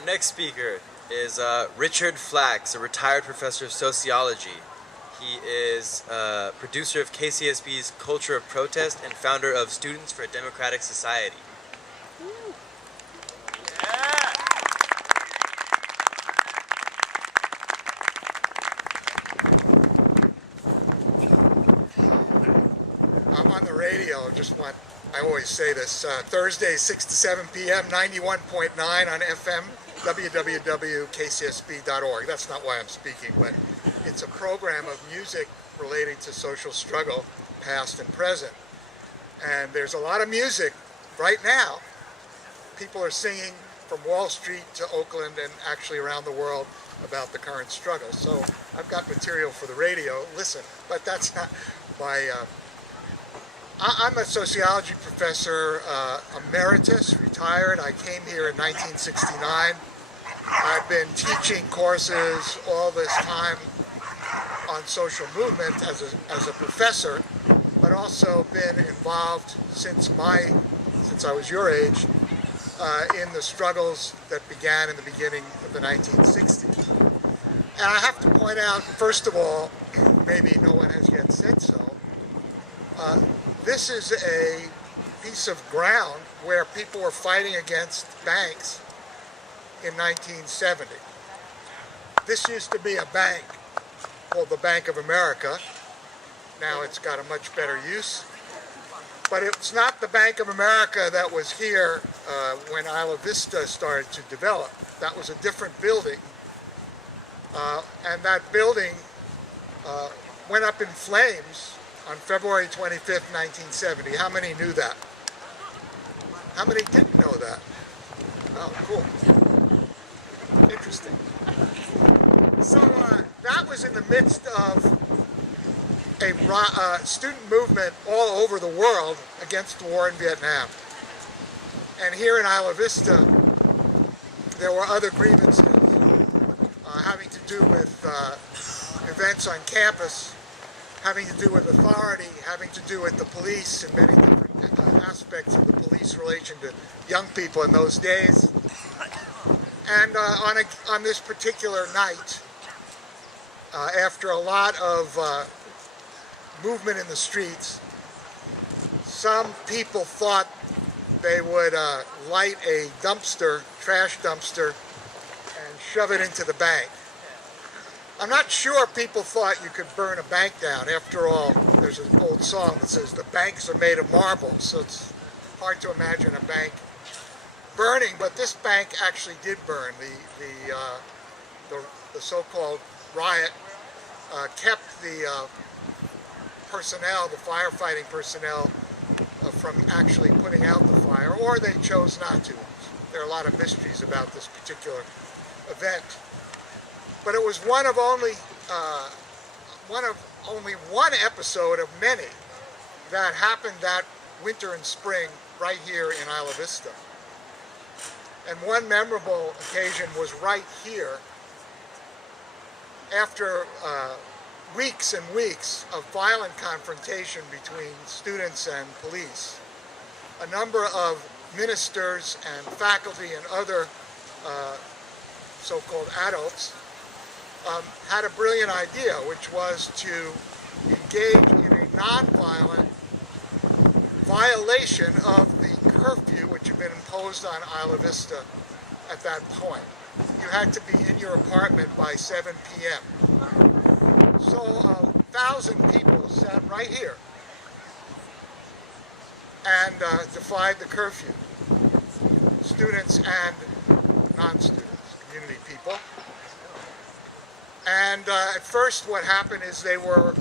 Our next speaker is Richard Flax, a retired professor of sociology. He is producer of KCSB's Culture of Protest and founder of Students for a Democratic Society. I'm on the radio. I always say this, Thursdays 6 to 7 p.m., 91.9 on FM, www.kcsb.org. That's not why I'm speaking, but it's a program of music relating to social struggle, past and present. And there's a lot of music right now. People are singing from Wall Street to Oakland and actually around the world about the current struggle. So I've got material for the radio. Listen, but that's not my... I'm a sociology professor, emeritus, retired. I came here in 1969. I've been teaching courses all this time on social movement as a professor, but also been involved since I was your age in the struggles that began in the beginning of the 1960s. And I have to point out, first of all, maybe no one has yet said so, this is a piece of ground where people were fighting against banks in 1970. This used to be a bank called the Bank of America. Now it's got a much better use. But it's not the Bank of America that was here when Isla Vista started to develop. That was a different building. And that building went up in flames on February 25th, 1970. How many knew that? How many didn't know that? Oh, cool. Interesting. So that was in the midst of a student movement all over the world against the war in Vietnam. And here in Isla Vista, there were other grievances having to do with events on campus, having to do with authority, having to do with the police and many different aspects of the police relation to young people in those days. And on this particular night, after a lot of movement in the streets, some people thought they would light a dumpster, trash dumpster, and shove it into the bank. I'm not sure people thought you could burn a bank down. After all, there's an old song that says the banks are made of marble, so it's hard to imagine a bank burning, but this bank actually did burn. The so-called riot kept the personnel, the firefighting personnel, from actually putting out the fire, or they chose not to. There are a lot of mysteries about this particular event. But it was one of only one episode of many that happened that winter and spring right here in Isla Vista. And one memorable occasion was right here. After weeks and weeks of violent confrontation between students and police, a number of ministers and faculty and other so-called adults had a brilliant idea, which was to engage in a nonviolent violation of the curfew which had been imposed on Isla Vista at that point. You had to be in your apartment by 7 p.m. So 1,000 people sat right here and defied the curfew. Students and non-students, community people. And at first what happened is they were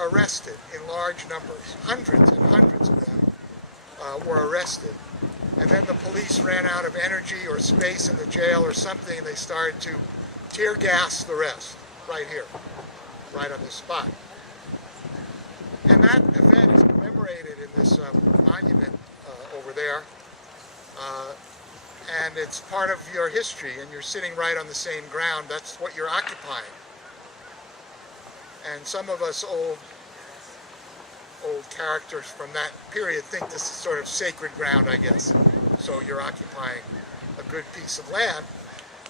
arrested in large numbers. Hundreds and hundreds of them were arrested. And then the police ran out of energy or space in the jail or something, and they started to tear gas the rest, right here, right on this spot. And that event is commemorated in this monument over there. And it's part of your history, and you're sitting right on the same ground. That's what you're occupying. And some of us old characters from that period think this is sort of sacred ground, I guess. So you're occupying a good piece of land.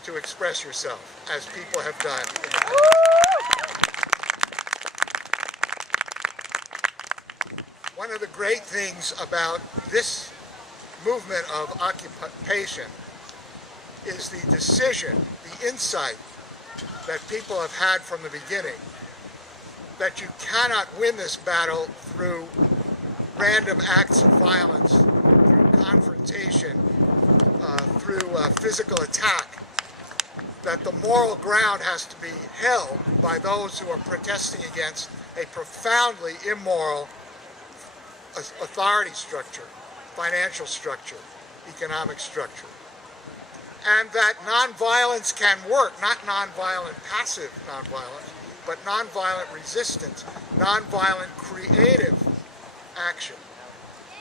to express yourself, as people have done. One of the great things about this movement of occupation is the decision, the insight that people have had from the beginning that you cannot win this battle through random acts of violence, through confrontation, through physical attack, that the moral ground has to be held by those who are protesting against a profoundly immoral authority structure, financial structure, economic structure. And that nonviolence can work, not nonviolent passive nonviolence, but nonviolent resistance, nonviolent creative action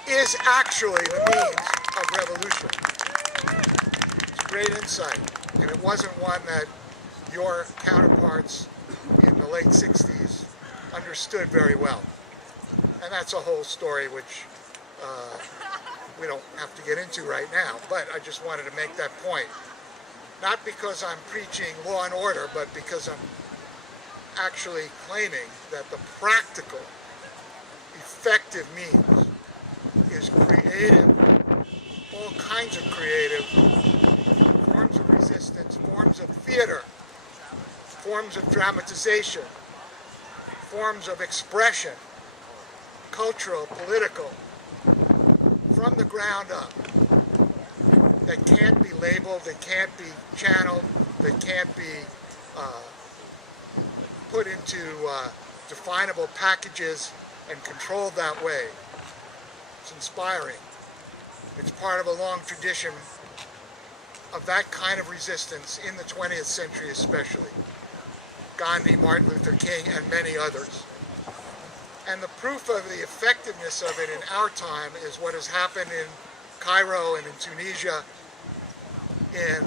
is actually the means of revolution. It's a great insight, and it wasn't one that your counterparts in the late 60s understood very well. And that's a whole story which we don't have to get into right now, but I just wanted to make that point. Not because I'm preaching law and order, but because I'm actually claiming that the practical, effective means is creative, all kinds of creative forms of resistance, forms of theater, forms of dramatization, forms of expression, cultural, political, from the ground up, that can't be labeled, that can't be channeled, that can't be put into definable packages and controlled that way. It's inspiring. It's part of a long tradition of that kind of resistance in the 20th century especially. Gandhi, Martin Luther King, and many others. And the proof of the effectiveness of it in our time is what has happened in Cairo and in Tunisia, in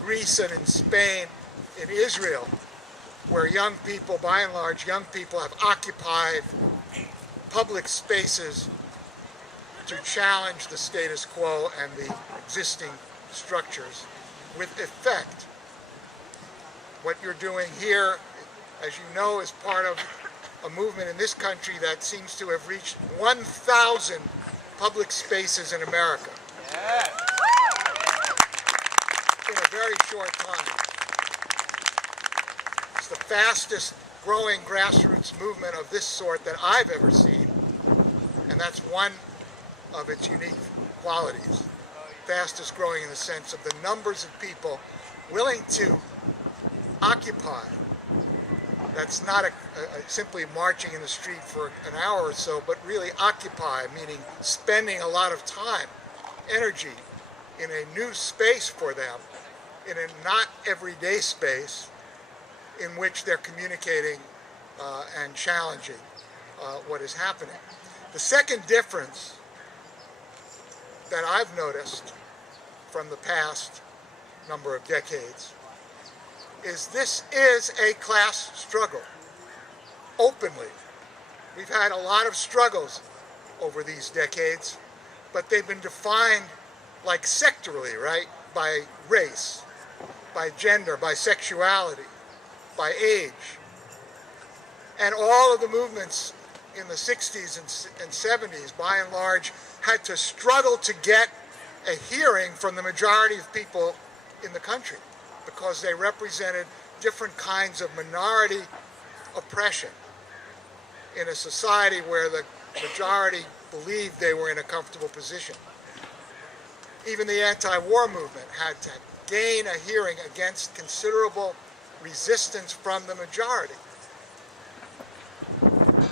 Greece and in Spain, in Israel, where young people, by and large, young people have occupied public spaces to challenge the status quo and the existing structures with effect. What you're doing here, as you know, is part of a movement in this country that seems to have reached 1,000 public spaces in America in a very short time. It's the fastest growing grassroots movement of this sort that I've ever seen, and that's one of its unique qualities. Fastest growing in the sense of the numbers of people willing to occupy. That's not simply marching in the street for an hour or so, but really occupy, meaning spending a lot of time, energy in a new space for them, in a not everyday space in which they're communicating and challenging what is happening. The second difference that I've noticed from the past number of decades is this is a class struggle, openly. We've had a lot of struggles over these decades, but they've been defined like sectorally, right? By race, by gender, by sexuality, by age. And all of the movements in the 60s and 70s, by and large, had to struggle to get a hearing from the majority of people in the country because they represented different kinds of minority oppression in a society where the majority believed they were in a comfortable position. Even the anti-war movement had to gain a hearing against considerable resistance from the majority.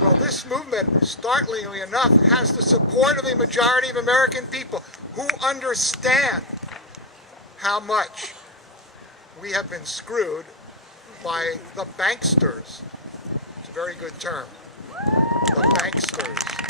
Well, this movement, startlingly enough, has the support of the majority of American people who understand how much we have been screwed by the banksters. It's a very good term. The banksters.